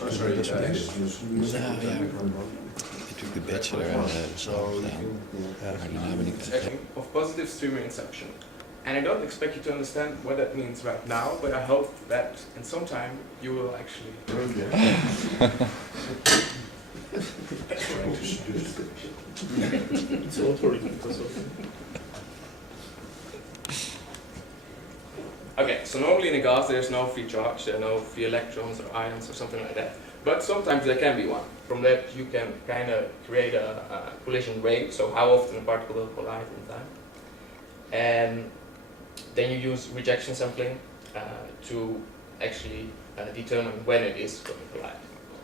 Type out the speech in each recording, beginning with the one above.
wiskunde en zo dingen. Nou ja, natuurlijk de bachelor en zo gedaan. Maar daarna ben ik... Of positive streamer inception. And I don't expect you to understand what that means right now, but I hope that in some time you will actually... Okay, so normally in a gas there's no free charge, there are no free electrons or ions or something like that. But sometimes there can be one. From that you can kind of create a collision rate, so how often a particle will collide in time. And then you use rejection sampling to actually determine when it is going to collide.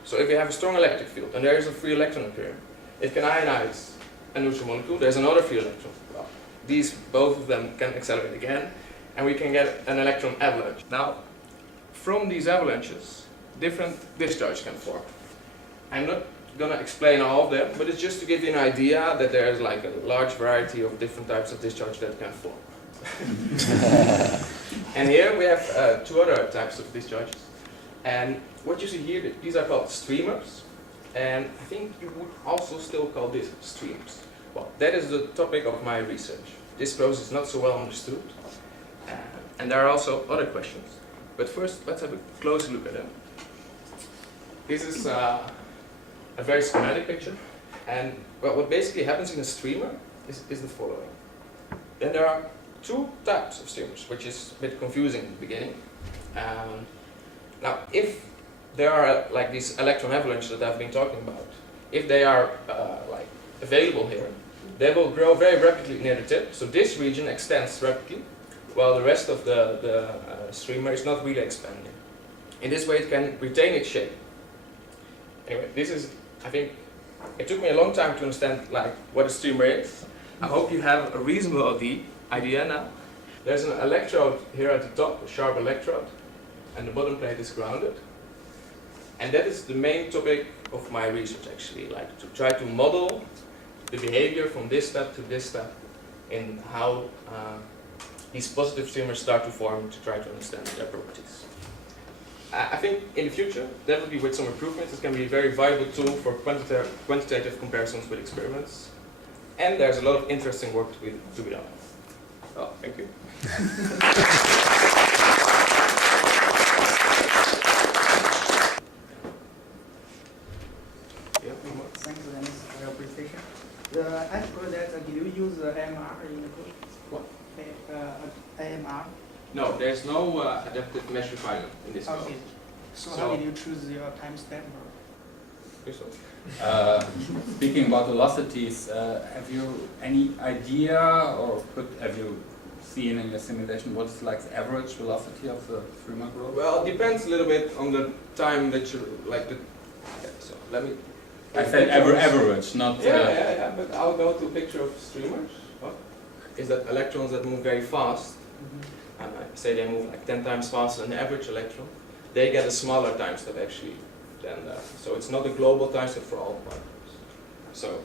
So if you have a strong electric field and there is a free electron appearing, it can ionize a neutral molecule, there's another free electron. Well, both of them can accelerate again, and we can get an electron avalanche. Now, from these avalanches, different discharges can form. I'm not going to explain all of them, but it's just to give you an idea that there's like a large variety of different types of discharge that can form. And here we have two other types of discharges. And what you see here, these are called streamers. And I think you would also still call this streams. Well, that is the topic of my research. This process is not so well understood. And there are also other questions. But first, let's have a closer look at them. This is a very schematic picture. And well, what basically happens in a streamer is the following. Then there are two types of streamers, which is a bit confusing in the beginning. Now, if there are like these electron avalanches that I've been talking about, if they are like available here, they will grow very rapidly near the tip. So this region extends rapidly, while the rest of the streamer is not really expanding. In this way, it can retain its shape. Anyway, this is, I think, it took me a long time to understand like what a streamer is. I hope you have a reasonable idea now. There's an electrode here at the top, a sharp electrode, and the bottom plate is grounded. And that is the main topic of my research actually, like to try to model the behavior from this step to this step in how these positive streamers start to form to try to understand their properties. I think in the future, definitely with some improvements, it can be a very valuable tool for quantitative comparisons with experiments. And there's a lot of interesting work to be done. Well, thank you. Thanks, Jannis, for your presentation. I suppose that did you use AMR in the course? What? AMR? No, there's no adaptive mesh refinement in this code. Okay. So how did you choose your time step? Speaking about velocities, have you any idea or have you seen in your simulation what is like the average velocity of the streamer growth? Well, it depends a little bit on the time that you like the. Okay, so let me. I said average, not. Yeah, but I'll go to a picture of streamers. What? Is that electrons that move very fast? And I say they move like 10 times faster than the average electron. They get a smaller time step actually than that. So it's not a global time step for all particles. So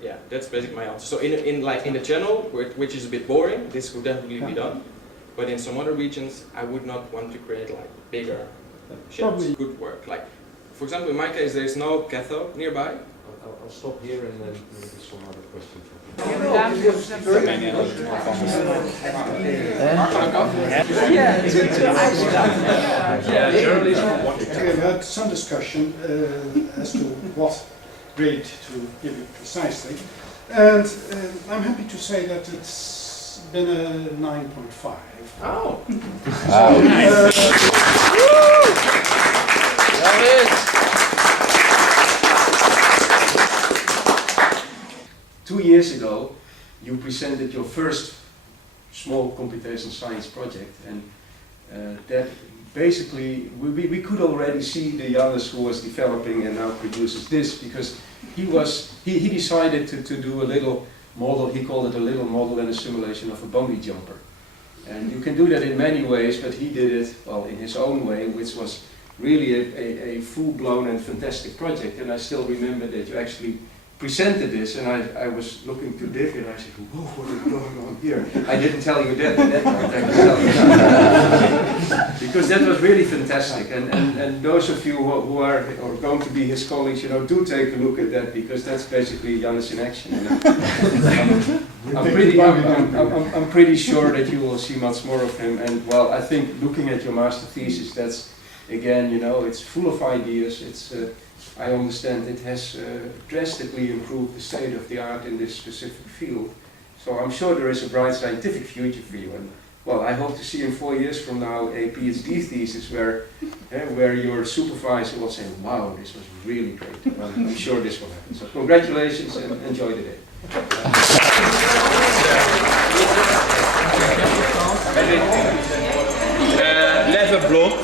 yeah, that's basically my answer. So in the channel, which is a bit boring, this could definitely be done. But in some other regions, I would not want to create like bigger shapes. Good work. Like for example, in my case, there is no cathode nearby. I'll stop here and then maybe some other questions. We've had some discussion as to what grade to give it precisely, and I'm happy to say that it's been a 9.5. Oh! Wow. Nice. That is. 2 years ago, you presented your first small computation science project, and that basically we could already see the Jannis who was developing and now produces this, because he decided to do a little model. He called it a little model and a simulation of a bungee jumper, and you can do that in many ways, but he did it well in his own way, which was really a full-blown and fantastic project. And I still remember that you actually presented this, and I was looking to Dick, and I said, "Whoa, what is going on here?" I didn't tell you that at that point. I can tell you now. Because that was really fantastic. And those of you who are or going to be his colleagues, you know, do take a look at that, because that's basically Jannis in action. You know? I'm pretty sure that you will see much more of him. And well, I think looking at your master thesis, that's again, you know, it's full of ideas. It's I understand it has drastically improved the state of the art in this specific field. So I'm sure there is a bright scientific future for you. And well, I hope to see in 4 years from now a PhD thesis where your supervisor will say, "Wow, this was really great." Well, I'm sure this will happen. So congratulations and enjoy the day. Lever blond.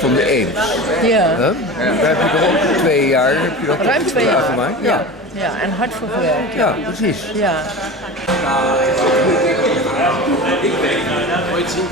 Van de een. Ja, Huh? Daar heb je toch ook 2 jaar heb je dat ruim 2 jaar gemaakt? Ja. Ja, en hard voor gewerkt. Ja, precies. Ja. Ooit zien.